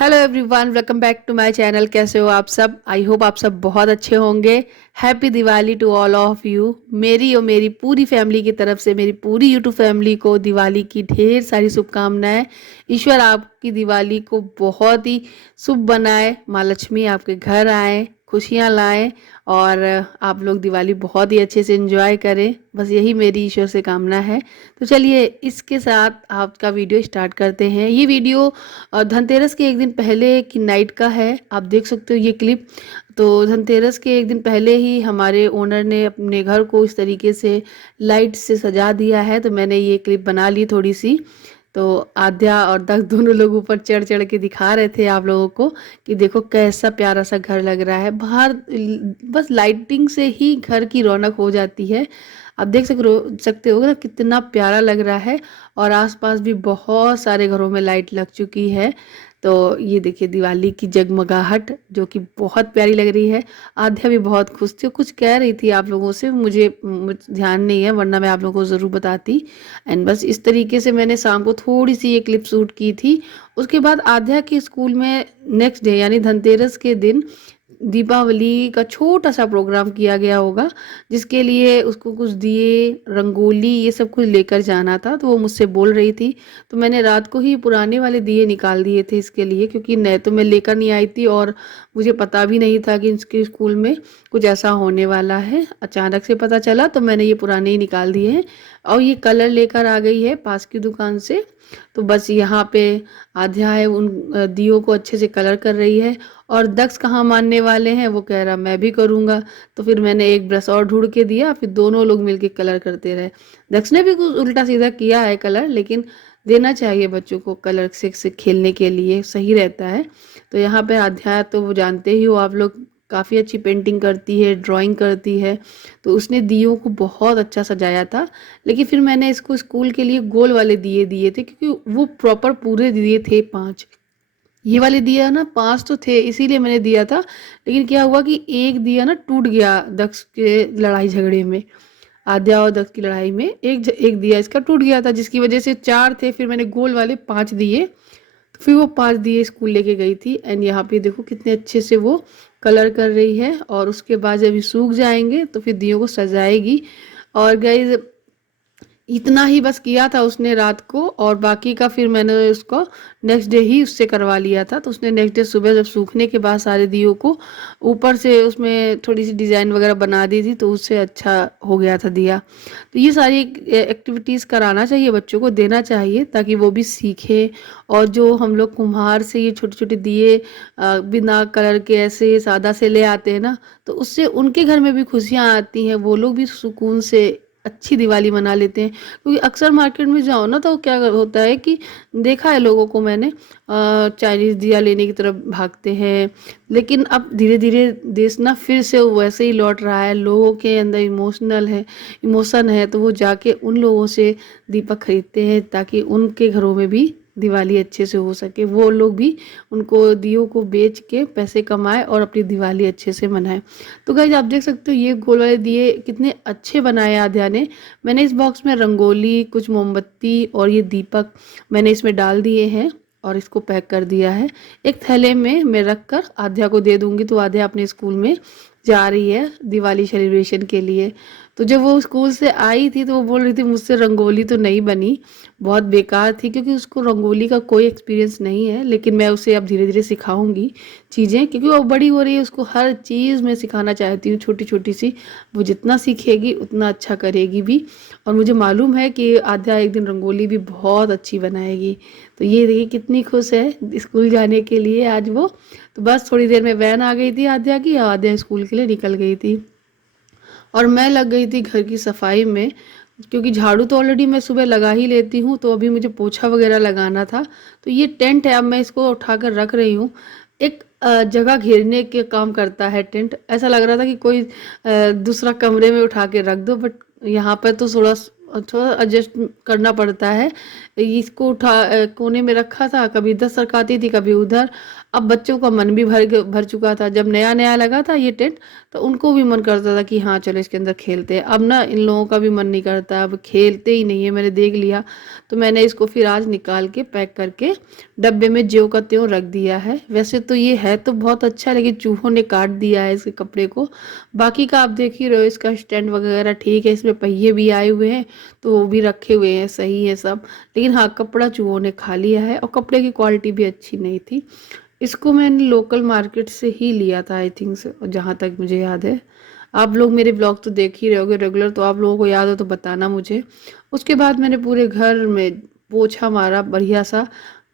Hello everyone, welcome back to my channel. कैसे हो आप सब? आई होप आप सब बहुत अच्छे होंगे। Happy Diwali to all of you. मेरी और मेरी पूरी फैमिली की तरफ से मेरी पूरी यूट्यूब फैमिली को दिवाली की ढेर सारी शुभकामनाएं। ईश्वर आपकी दिवाली को बहुत ही शुभ बनाए, माँ लक्ष्मी आपके घर आए, खुशियाँ लाएं और आप लोग दिवाली बहुत ही अच्छे से एंजॉय करें। बस यही मेरी ईश्वर से कामना है। तो चलिए इसके साथ आपका वीडियो स्टार्ट करते हैं। ये वीडियो धनतेरस के एक दिन पहले की नाइट का है। आप देख सकते हो ये क्लिप। तो धनतेरस के एक दिन पहले ही हमारे ओनर ने अपने घर को इस तरीके से लाइट से सजा दिया है। तो मैंने ये क्लिप बना ली थोड़ी सी। तो आध्या और दक्ष दोनों लोग ऊपर चढ़ चढ़ के दिखा रहे थे आप लोगों को कि देखो कैसा प्यारा सा घर लग रहा है बाहर। बस लाइटिंग से ही घर की रौनक हो जाती है। आप देख सकते हो ना कितना प्यारा लग रहा है। और आसपास भी बहुत सारे घरों में लाइट लग चुकी है। तो ये देखिए दिवाली की जगमगाहट जो कि बहुत प्यारी लग रही है। आध्या भी बहुत खुश थी, कुछ कह रही थी आप लोगों से, मुझे ध्यान नहीं है वरना मैं आप लोगों को ज़रूर बताती। एंड बस इस तरीके से मैंने शाम को थोड़ी सी ये क्लिप शूट की थी। उसके बाद आध्या के स्कूल में नेक्स्ट डे यानी धनतेरस के दिन दीपावली का छोटा सा प्रोग्राम किया गया होगा, जिसके लिए उसको कुछ दिए, रंगोली, ये सब कुछ लेकर जाना था। तो वो मुझसे बोल रही थी। तो मैंने रात को ही पुराने वाले दिए निकाल दिए थे इसके लिए, क्योंकि नए तो मैं लेकर नहीं आई थी और मुझे पता भी नहीं था कि इसके स्कूल में कुछ ऐसा होने वाला है। अचानक से पता चला तो मैंने ये पुराने ही निकाल दिए हैं। और ये कलर लेकर आ गई है पास की दुकान से। तो बस यहाँ पे आध्या है, उन दियों को अच्छे से कलर कर रही है। और दक्ष कहाँ मानने वाले हैं, वो कह रहा मैं भी करूँगा। तो फिर मैंने एक ब्रश और ढूंढ के दिया, फिर दोनों लोग मिलके कलर करते रहे। दक्ष ने भी कुछ उल्टा सीधा किया है कलर, लेकिन देना चाहिए बच्चों को कलर से खेलने के लिए, सही रहता है। तो यहाँ पे अध्याय तो वो जानते ही हो आप लोग, काफ़ी अच्छी पेंटिंग करती है, ड्राइंग करती है। तो उसने दियों को बहुत अच्छा सजाया था। लेकिन फिर मैंने इसको स्कूल के लिए गोल वाले दिए दिए थे, क्योंकि वो प्रॉपर पूरे दिए थे 5। ये वाले दिया ना 5 तो थे, इसीलिए मैंने दिया था। लेकिन क्या हुआ कि एक दिया ना टूट गया दक्ष के लड़ाई झगड़े में। आद्या और दक्ष की लड़ाई में एक दिया इसका टूट गया था, जिसकी वजह से 4 थे। फिर मैंने गोल वाले 5 दिए। तो फिर वो 5 दिए स्कूल लेके गई थी। एंड यहाँ पे देखो कितने अच्छे से वो कलर कर रही है। और उसके बाद जब ये सूख जाएंगे तो फिर दियों को सजाएगी। और गाइज इतना ही बस किया था उसने रात को, और बाकी का फिर मैंने उसको नेक्स्ट डे ही उससे करवा लिया था। तो उसने नेक्स्ट डे सुबह जब सूखने के बाद सारे दियों को ऊपर से उसमें थोड़ी सी डिज़ाइन वगैरह बना दी थी, तो उससे अच्छा हो गया था दिया। तो ये सारी एक्टिविटीज़ कराना चाहिए बच्चों को, देना चाहिए ताकि वो भी सीखें। और जो हम लोग कुम्हार से ये छोटे छोटे दिए बिना कलर के ऐसे सादा से ले आते हैं ना, तो उससे उनके घर में भी खुशियाँ आती हैं, वो लोग भी सुकून से अच्छी दिवाली मना लेते हैं। क्योंकि अक्सर मार्केट में जाओ ना तो क्या होता है कि देखा है लोगों को मैंने, चाइनीज़ दिया लेने की तरफ भागते हैं। लेकिन अब धीरे धीरे देश ना फिर से वैसे ही लौट रहा है। लोगों के अंदर इमोशन है, तो वो जाके उन लोगों से दीपक खरीदते हैं ताकि उनके घरों में भी दिवाली अच्छे से हो सके, वो लोग भी उनको दियों को बेच के पैसे कमाए और अपनी दिवाली अच्छे से मनाए। तो गाइस आप देख सकते हो ये गोल वाले दिए कितने अच्छे बनाए आध्या ने। मैंने इस बॉक्स में रंगोली, कुछ मोमबत्ती और ये दीपक मैंने इसमें डाल दिए हैं और इसको पैक कर दिया है। एक थैले में मैं रख कर आध्या को दे दूंगी। तो आध्या अपने स्कूल में जा रही है दिवाली सेलिब्रेशन के लिए। तो जब वो स्कूल से आई थी तो वो बोल रही थी मुझसे रंगोली तो नहीं बनी, बहुत बेकार थी, क्योंकि उसको रंगोली का कोई एक्सपीरियंस नहीं है। लेकिन मैं उसे अब धीरे धीरे सिखाऊंगी चीज़ें, क्योंकि वो बड़ी हो रही है, उसको हर चीज़ मैं सिखाना चाहती हूँ छोटी छोटी सी। वो जितना सीखेगी उतना अच्छा करेगी भी। और मुझे मालूम है कि आध्या एक दिन रंगोली भी बहुत अच्छी बनाएगी। तो ये देखिए कितनी खुश है स्कूल जाने के लिए आज वो। तो बस थोड़ी देर में वैन आ गई थी आध्या की, आध्या स्कूल के लिए निकल गई थी। और मैं लग गई थी घर की सफाई में, क्योंकि झाड़ू तो ऑलरेडी मैं सुबह लगा ही लेती हूँ। तो अभी मुझे पोछा वगैरह लगाना था। तो ये टेंट है, अब मैं इसको उठाकर रख रही हूँ। एक जगह घेरने के काम करता है टेंट। ऐसा लग रहा था कि कोई दूसरा कमरे में उठा के रख दो, बट यहाँ पर तो थोड़ा थोड़ा एडजस्ट करना पड़ता है। इसको कोने में रखा था, कभी इधर सरकाती थी कभी उधर। अब बच्चों का मन भी भर चुका था। जब नया नया लगा था ये टेंट, तो उनको भी मन करता था कि हाँ चलो इसके अंदर खेलते हैं। अब ना इन लोगों का भी मन नहीं करता, अब खेलते ही नहीं है, मैंने देख लिया। तो मैंने इसको फिर आज निकाल के पैक करके डब्बे में ज्यों का त्यों रख दिया है। वैसे तो ये है तो बहुत अच्छा, लेकिन चूहों ने काट दिया है इसके कपड़े को। बाकी का आप देख ही रहे हो, इसका स्टैंड वगैरह ठीक है, इसमें पहिए भी आए हुए हैं तो वो भी रखे हुए हैं, सही है सब। लेकिन हाँ, कपड़ा चूहों ने खा लिया है और कपड़े की क्वालिटी भी अच्छी नहीं थी। इसको मैंने लोकल मार्केट से ही लिया था आई थिंक से, जहाँ तक मुझे याद है। आप लोग मेरे ब्लॉग तो देख ही रहे होगे रेगुलर, तो आप लोगों को याद हो तो बताना मुझे। उसके बाद मैंने पूरे घर में पोछा मारा बढ़िया सा,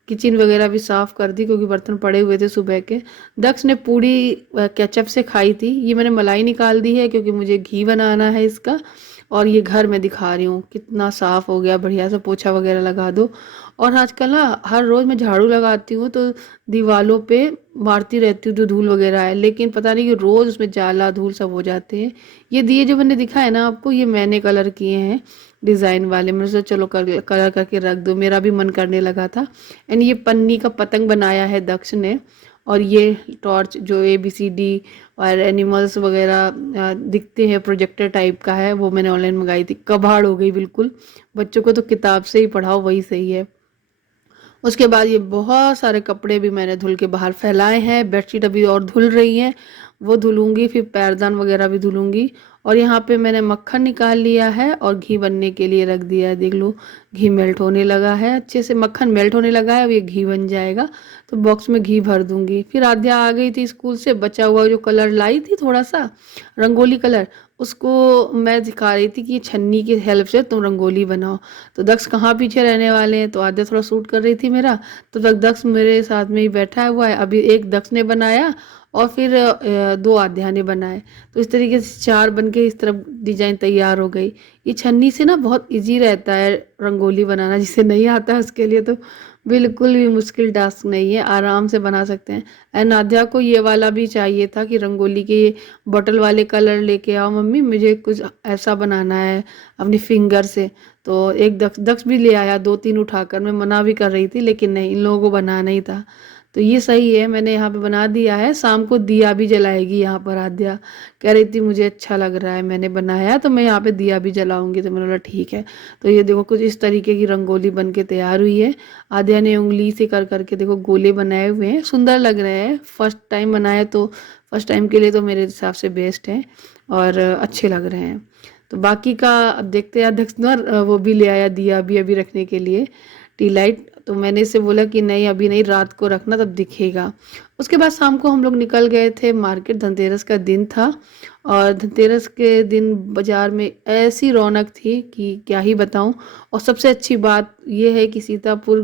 किचन वगैरह भी साफ कर दी क्योंकि बर्तन पड़े हुए थे सुबह के। दक्ष ने पूड़ी केचप से खाई थी। ये मैंने मलाई निकाल दी है क्योंकि मुझे घी बनाना है इसका। और ये घर में दिखा रही हूँ कितना साफ हो गया, बढ़िया सा पोछा वगैरह लगा दो। और आजकल ना हर रोज मैं झाड़ू लगाती हूँ तो दीवालों पे मारती रहती हूँ जो धूल वगैरह है, लेकिन पता नहीं कि रोज उसमें जाला धूल सब हो जाते हैं। ये दिए जो मैंने दिखाए ना आपको, ये मैंने कलर किए हैं डिजाइन वाले। मैंने सोचा चलो कलर करके रख दो, मेरा भी मन करने लगा था। एंड ये पन्नी का पतंग बनाया है दक्ष ने। और ये टॉर्च जो ABCD और एनिमल्स वगैरह दिखते हैं, प्रोजेक्टर टाइप का है, वो मैंने ऑनलाइन मंगाई थी। कबाड़ हो गई बिल्कुल। बच्चों को तो किताब से ही पढ़ाओ वही सही है। उसके बाद ये बहुत सारे कपड़े भी मैंने धुल के बाहर फैलाए हैं। बेडशीट अभी और धुल रही हैं, वो धुलूंगी, फिर पैरदान वगैरह भी धुलूंगी। और यहाँ पे मैंने मक्खन निकाल लिया है और घी बनने के लिए रख दिया है। देख लो घी मेल्ट होने लगा है, अच्छे से मक्खन मेल्ट होने लगा है, अब ये घी बन जाएगा। तो बॉक्स में घी भर दूंगी। फिर आद्या आ गई थी स्कूल से, बचा हुआ जो कलर लाई थी थोड़ा सा रंगोली कलर, उसको मैं दिखा रही थी कि छन्नी की हेल्प से तुम रंगोली बनाओ। तो दक्ष कहाँ पीछे रहने वाले हैं, तो आद्या थोड़ा शूट कर रही थी मेरा। तो दक्ष मेरे साथ में ही बैठा हुआ है। अभी एक दक्ष ने बनाया और फिर दो आध्या ने बनाए। तो इस तरीके से चार बन के इस तरफ डिजाइन तैयार हो गई। ये छन्नी से ना बहुत इजी रहता है रंगोली बनाना, जिसे नहीं आता है उसके लिए तो बिल्कुल भी मुश्किल टास्क नहीं है, आराम से बना सकते हैं। एंड आध्या को ये वाला भी चाहिए था कि रंगोली के बॉटल वाले कलर लेके आओ मम्मी, मुझे कुछ ऐसा बनाना है अपनी फिंगर से। तो एक दक्ष दक्ष भी ले आया, दो तीन उठाकर। मैं मना भी कर रही थी लेकिन नहीं, इन लोगों को बनाना ही था। तो ये सही है, मैंने यहाँ पे बना दिया है। शाम को दिया भी जलाएगी यहाँ पर आद्या, कह रही थी मुझे अच्छा लग रहा है मैंने बनाया तो मैं यहाँ पे दिया भी जलाऊंगी। तो मैंने बोला ठीक है। तो ये देखो कुछ इस तरीके की रंगोली बन के तैयार हुई है। आद्या ने उंगली से कर करके देखो गोले बनाए हुए हैं, सुंदर लग रहे हैं। फर्स्ट टाइम बनाए तो फर्स्ट टाइम के लिए तो मेरे हिसाब से बेस्ट है और अच्छे लग रहे हैं। तो बाकी का अब देखते हैं। अध्यक्ष ना वो भी ले आया दिया अभी रखने के लिए, टी लाइट। तो मैंने इसे बोला कि नहीं अभी नहीं, रात को रखना तब दिखेगा। उसके बाद शाम को हम लोग निकल गए थे मार्केट, धनतेरस का दिन था। और धनतेरस के दिन बाजार में ऐसी रौनक थी कि क्या ही बताऊं। और सबसे अच्छी बात यह है कि सीतापुर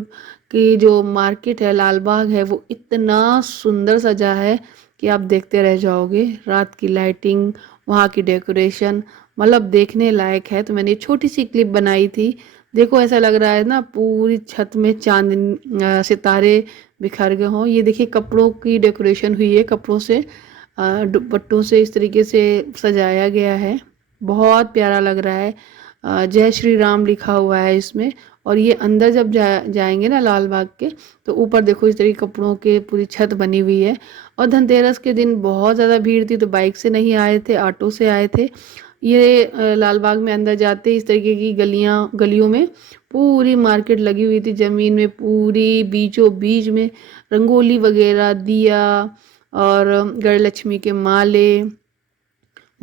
की जो मार्केट है, लाल बाग है, वो इतना सुंदर सजा है कि आप देखते रह जाओगे। रात की लाइटिंग, वहाँ की डेकोरेशन, मतलब देखने लायक है। तो मैंने छोटी सी क्लिप बनाई थी। देखो ऐसा लग रहा है ना पूरी छत में चांद सितारे बिखर गए हों। ये देखिए कपड़ों की डेकोरेशन हुई है, कपड़ों से दुपट्टों से इस तरीके से सजाया गया है, बहुत प्यारा लग रहा है। जय श्री राम लिखा हुआ है इसमें। और ये अंदर जब जाएंगे ना लाल बाग के, तो ऊपर देखो इस तरीके कपड़ों के पूरी छत बनी हुई है। और धनतेरस के दिन बहुत ज़्यादा भीड़ थी, तो बाइक से नहीं आए थे, ऑटो से आए थे। ये लाल बाग में अंदर जाते इस तरीके की गलियों में पूरी मार्केट लगी हुई थी, ज़मीन में पूरी बीचों बीच में रंगोली वगैरह, दिया और गणलक्ष्मी के माले,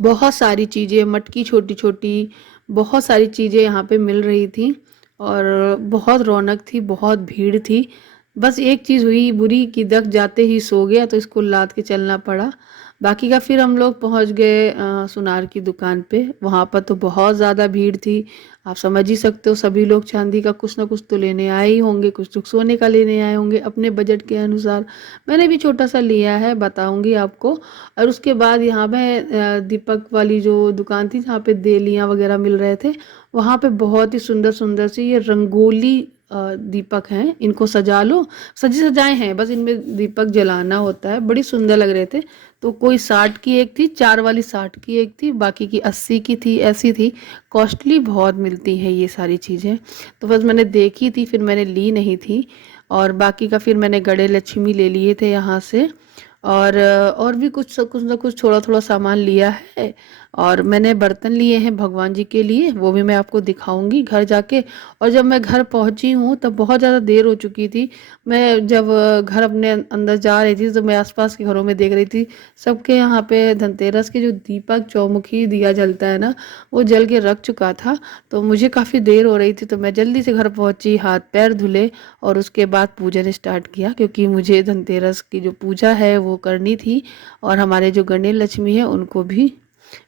बहुत सारी चीज़ें, मटकी छोटी छोटी, बहुत सारी चीज़ें यहाँ पे मिल रही थी। और बहुत रौनक थी, बहुत भीड़ थी। बस एक चीज़ हुई बुरी कि दख जाते ही सो गया, तो इसको लाद के चलना पड़ा। बाकी का फिर हम लोग पहुँच गए सुनार की दुकान पे। वहाँ पर तो बहुत ज़्यादा भीड़ थी, आप समझ ही सकते हो। सभी लोग चांदी का कुछ ना कुछ तो लेने आए ही होंगे, कुछ तो सोने का लेने आए होंगे अपने बजट के अनुसार। मैंने भी छोटा सा लिया है, बताऊंगी आपको। और उसके बाद यहाँ पे दीपक वाली जो दुकान थी जहाँ पे देलियाँ वगैरह मिल रहे थे, वहाँ पे बहुत ही सुंदर सुंदर सी ये रंगोली दीपक हैं, इनको सजा लो। सजे सजाए हैं, बस इनमें दीपक जलाना होता है। बड़ी सुंदर लग रहे थे। तो कोई 60 की एक थी, 4 वाली 60 की एक थी, बाकी की 80 की थी, ऐसी थी। कॉस्टली बहुत मिलती हैं ये सारी चीज़ें। तो बस मैंने देखी थी, फिर मैंने ली नहीं थी। और बाकी का फिर मैंने गणेश लक्ष्मी ले लिए थे यहाँ से। और भी कुछ ना कुछ थोड़ा थोड़ा सामान लिया है। और मैंने बर्तन लिए हैं भगवान जी के लिए, वो भी मैं आपको दिखाऊंगी घर जाके। और जब मैं घर पहुंची हूँ तब बहुत ज़्यादा देर हो चुकी थी। मैं जब घर अपने अंदर जा रही थी तो मैं आसपास के घरों में देख रही थी, सबके यहाँ पे धनतेरस के जो दीपक चौमुखी दिया जलता है ना, वो जल के रख चुका था। तो मुझे काफ़ी देर हो रही थी, तो मैं जल्दी से घर पहुंची, हाथ पैर धुले और उसके बाद पूजन स्टार्ट किया, क्योंकि मुझे धनतेरस की जो पूजा है वो करनी थी। और हमारे जो गणेश लक्ष्मी है उनको भी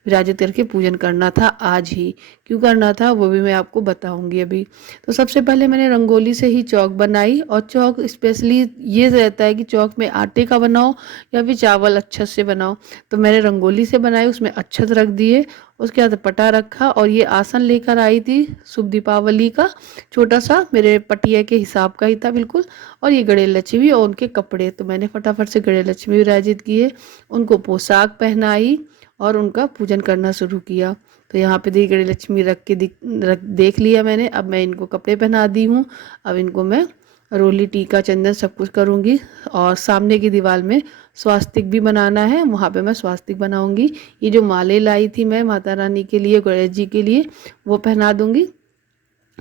विराजित करके पूजन करना था आज ही। क्यों करना था वो भी मैं आपको बताऊंगी अभी। तो सबसे पहले मैंने रंगोली से ही चौक बनाई। और चौक स्पेशली ये रहता है कि चौक में आटे का बनाओ या फिर चावल अच्छे से बनाओ। तो मैंने रंगोली से बनाई, उसमें अक्षत रख दिए, उसके बाद पटा रखा। और ये आसन लेकर आई थी शुभ दीपावली का, छोटा सा मेरे पटिया के हिसाब का ही था बिल्कुल। और ये गणेश लक्ष्मी और उनके कपड़े, तो मैंने फटाफट से गणेश लक्ष्मी विराजित किए, उनको पोशाक पहनाई और उनका पूजन करना शुरू किया। तो यहाँ पे देखिए गणेश लक्ष्मी रख के देख लिया मैंने। अब मैं इनको कपड़े पहना दी हूँ। अब इनको मैं रोली टीका चंदन सब कुछ करूँगी। और सामने की दीवार में स्वास्तिक भी बनाना है, वहाँ पे मैं स्वास्तिक बनाऊँगी। ये जो माले लाई थी मैं माता रानी के लिए, गणेश जी के लिए, वो पहना दूँगी।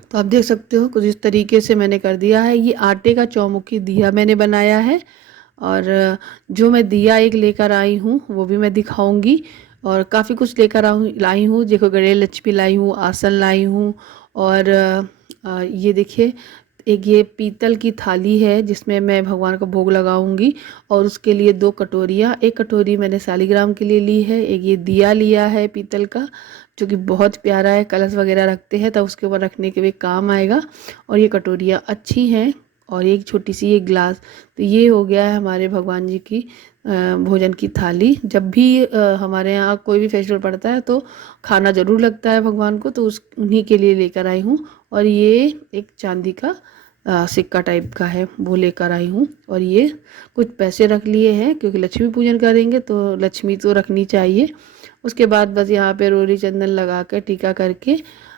तो आप देख सकते हो कुछ इस तरीके से मैंने कर दिया है। ये आटे का चौमुखी दिया मैंने बनाया है। और जो मैं दिया एक लेकर आई हूँ वो भी मैं दिखाऊंगी। और काफ़ी कुछ लेकर लाई हूँ, देखो गणेश लक्ष्मी लाई हूँ, आसन लाई हूँ। और ये देखिए, एक ये पीतल की थाली है जिसमें मैं भगवान का भोग लगाऊंगी। और उसके लिए 2 कटोरियाँ, एक कटोरी मैंने शालिग्राम के लिए ली है, एक ये दिया लिया है पीतल का, जो कि बहुत प्यारा है। कलश वगैरह रखते हैं तब उसके ऊपर रखने के भी काम आएगा। और ये कटोरियाँ अच्छी हैं। और एक छोटी सी एक ग्लास। तो ये हो गया है हमारे भगवान जी की भोजन की थाली। जब भी हमारे यहाँ कोई भी फेस्टिवल पड़ता है तो खाना ज़रूर लगता है भगवान को, तो उस उन्हीं के लिए लेकर आई हूँ। और ये एक चांदी का सिक्का टाइप का है, वो लेकर आई हूँ। और ये कुछ पैसे रख लिए हैं, क्योंकि लक्ष्मी पूजन करेंगे तो लक्ष्मी तो रखनी चाहिए। उसके बाद बस यहाँ पे रोली चंदन लगा कर टीका करके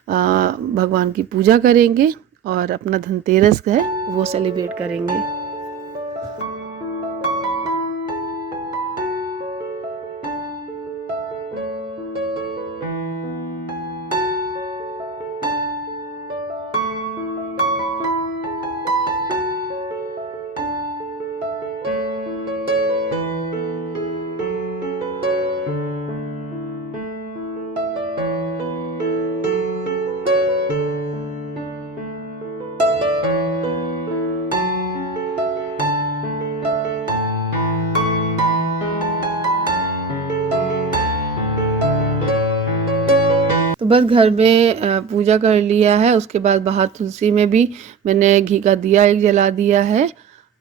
भगवान की पूजा करेंगे और अपना धनतेरस है वो सेलिब्रेट करेंगे। तो बस घर में पूजा कर लिया है। उसके बाद बाहर तुलसी में भी मैंने घी का दिया एक जला दिया है।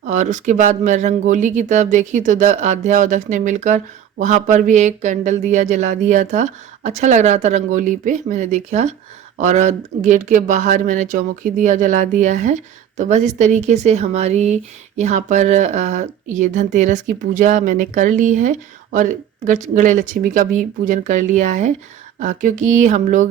और उसके बाद मैं रंगोली की तरफ देखी तो आध्या और दक्ष ने मिलकर वहाँ पर भी एक कैंडल दिया जला दिया था। अच्छा लग रहा था रंगोली पे, मैंने देखा। और गेट के बाहर मैंने चौमुखी दिया जला दिया है। तो बस इस तरीके से हमारी यहाँ पर ये धनतेरस की पूजा मैंने कर ली है। और गणेश लक्ष्मी का भी पूजन कर लिया है। क्योंकि हम लोग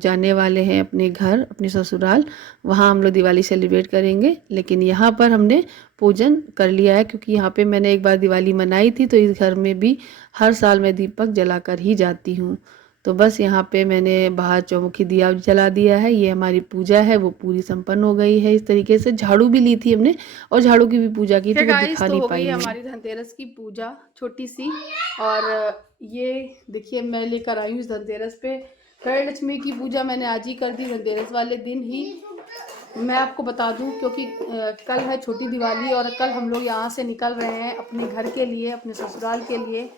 जाने वाले हैं अपने घर, अपने ससुराल, वहाँ हम लोग दिवाली सेलिब्रेट करेंगे। लेकिन यहाँ पर हमने पूजन कर लिया है, क्योंकि यहाँ पे मैंने एक बार दिवाली मनाई थी। तो इस घर में भी हर साल मैं दीपक जलाकर ही जाती हूँ। तो बस यहाँ पे मैंने बाहर चौमुखी दिया जला दिया है। ये हमारी पूजा है वो पूरी संपन्न हो गई है। इस तरीके से झाड़ू भी ली थी हमने, और झाड़ू की भी पूजा की थी, वो दिखा नहीं पाई मैं। हमारी धनतेरस की पूजा छोटी सी। और ये देखिए मैं लेकर आई हूँ इस धनतेरस पे गणेश लक्ष्मी की पूजा मैंने आज ही कर दी, धनतेरस वाले दिन ही। मैं आपको बता दूं, क्योंकि कल है छोटी दिवाली और कल हम लोग यहाँ से निकल रहे हैं अपने घर के लिए, अपने ससुराल के लिए।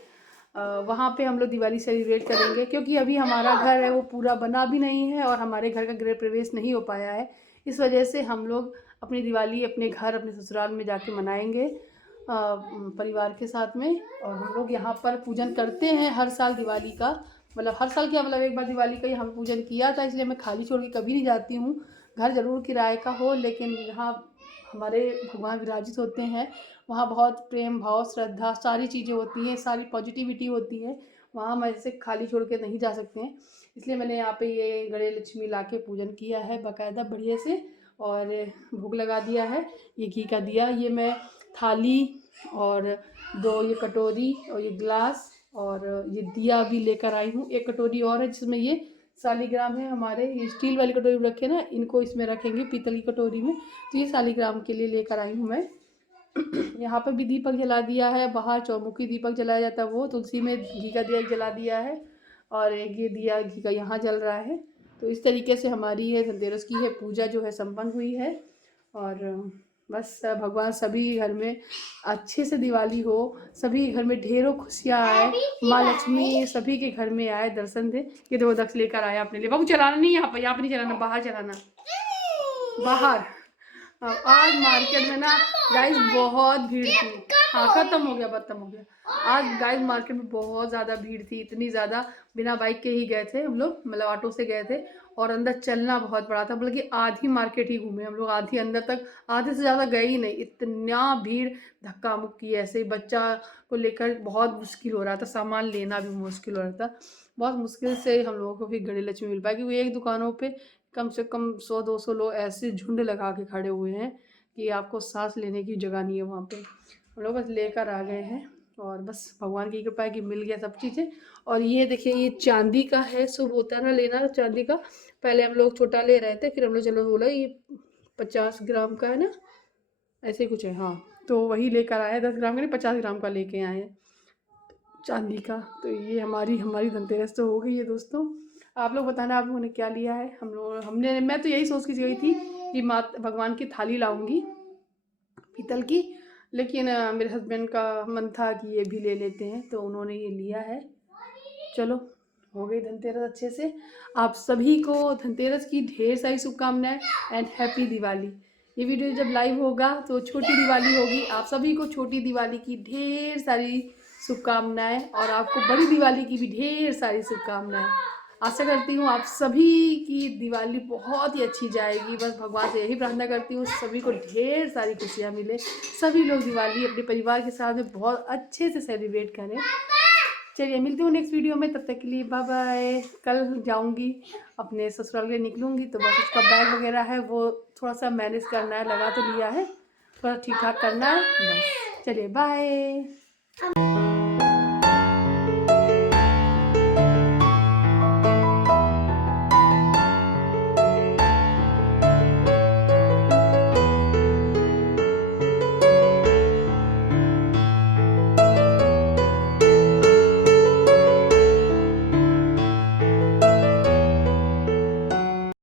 वहाँ पे हम लोग दिवाली सेलिब्रेट करेंगे, क्योंकि अभी हमारा घर है वो पूरा बना भी नहीं है और हमारे घर का गृह प्रवेश नहीं हो पाया है। इस वजह से हम लोग अपनी दिवाली अपने घर, अपने ससुराल में जाके मनाएंगे परिवार के साथ में। और हम लोग यहाँ पर पूजन करते हैं हर साल दिवाली का, मतलब हर साल क्या, मतलब एक बार दिवाली का यहाँ पर पूजन किया था, इसलिए मैं खाली छोड़ के कभी नहीं जाती हूँ। घर ज़रूर किराए का हो, लेकिन जहाँ हमारे भगवान विराजित होते हैं वहाँ बहुत प्रेम भाव श्रद्धा सारी चीज़ें होती हैं, सारी पॉजिटिविटी होती है। वहाँ हम ऐसे खाली छोड़ के नहीं जा सकते हैं। इसलिए मैंने यहाँ पे ये गणेश लक्ष्मी ला के पूजन किया है बाकायदा बढ़िया से, और भोग लगा दिया है। ये घी का दिया, ये मैं थाली और 2 ये कटोरी और ये गिलास और ये दिया भी लेकर आई हूँ। एक कटोरी और है जिसमें ये सालीग्राम है हमारे, ये स्टील वाली कटोरी में रखे ना, इनको इसमें रखेंगे पीतल की कटोरी में। तो ये सालीग्राम के लिए लेकर आई हूँ मैं। यहाँ पर भी दीपक जला दिया है, बाहर चौमुखी दीपक जलाया जाता है वो, तुलसी में घी का दिया जला दिया है, और एक ये दिया घी का यहाँ जल रहा है। तो इस तरीके से हमारी है धनतेरस की है पूजा जो है संपन्न हुई है। और बस भगवान सभी घर में अच्छे से दिवाली हो, सभी घर में ढेरों खुशियाँ आए, माँ लक्ष्मी सभी के घर में आए, दर्शन दे। ये दो दक्ष लेकर आया अपने लिए। बाबू चलाना नहीं, यहाँ पर नहीं चलाना, बाहर चलाना, बाहर। आज मार्केट में ना गाइस बहुत भीड़ थी। हाँ खत्म हो गया। आज गाइस मार्केट में बहुत ज़्यादा भीड़ थी, इतनी ज़्यादा। बिना बाइक के ही गए थे हम लोग, मतलब ऑटो से गए थे, और अंदर चलना बहुत बड़ा था, बल्कि आधी मार्केट ही घूमे हम लोग, आधी अंदर तक, आधे से ज़्यादा गए ही नहीं। इतना भीड़, धक्का मुक्की, ऐसे ही बच्चा को लेकर बहुत मुश्किल हो रहा था, सामान लेना भी मुश्किल हो रहा था। बहुत मुश्किल से हम लोगों को फिर गणेश लक्ष्मी मिल पाई, क्योंकि एक दुकानों पर कम से कम 100-200 लोग ऐसे झुंड लगा के खड़े हुए हैं कि आपको सांस लेने की जगह नहीं है वहाँ पे। हम लोग बस लेकर आ गए हैं, और बस भगवान की कृपा है कि मिल गया सब चीज़ें। और ये देखिए, ये चांदी का है, शुभ होता है ना लेना चांदी का। पहले हम लोग छोटा ले रहे थे, फिर हम लोग चलो बोला ये 50 ग्राम का है ना, ऐसे कुछ है। हाँ, तो वही लेकर आए, 10 ग्राम का नहीं 50 ग्राम का लेके आए हैं चांदी का। तो ये हमारी धनतेरस तो हो गई है दोस्तों। आप लोग बताना आप लोगों ने क्या लिया है। मैं तो यही सोच के गई थी कि भगवान की थाली लाऊंगी पीतल की, लेकिन मेरे हस्बैंड का मन था कि ये भी ले लेते हैं, तो उन्होंने ये लिया है। चलो, हो गई धनतेरस अच्छे से। आप सभी को धनतेरस की ढेर सारी शुभकामनाएं एंड हैप्पी दिवाली। ये वीडियो जब लाइव होगा तो छोटी दिवाली होगी। आप सभी को छोटी दिवाली की ढेर सारी शुभकामनाएं, और आपको बड़ी दिवाली की भी ढेर सारी शुभकामनाएं। आशा करती हूँ आप सभी की दिवाली बहुत ही अच्छी जाएगी। बस भगवान से यही प्रार्थना करती हूँ सभी को ढेर सारी खुशियाँ मिले, सभी लोग दिवाली अपने परिवार के साथ में बहुत अच्छे से सेलिब्रेट करें। चलिए मिलती हूँ नेक्स्ट वीडियो में, तब तक के लिए बाय बाय। कल जाऊँगी अपने ससुराल के, निकलूँगी, तो बस उसका बैग वगैरह है वो थोड़ा सा मैनेज करना है, लगा तो लिया है, थोड़ा ठीक ठाक करना है बस। चलिए बाय।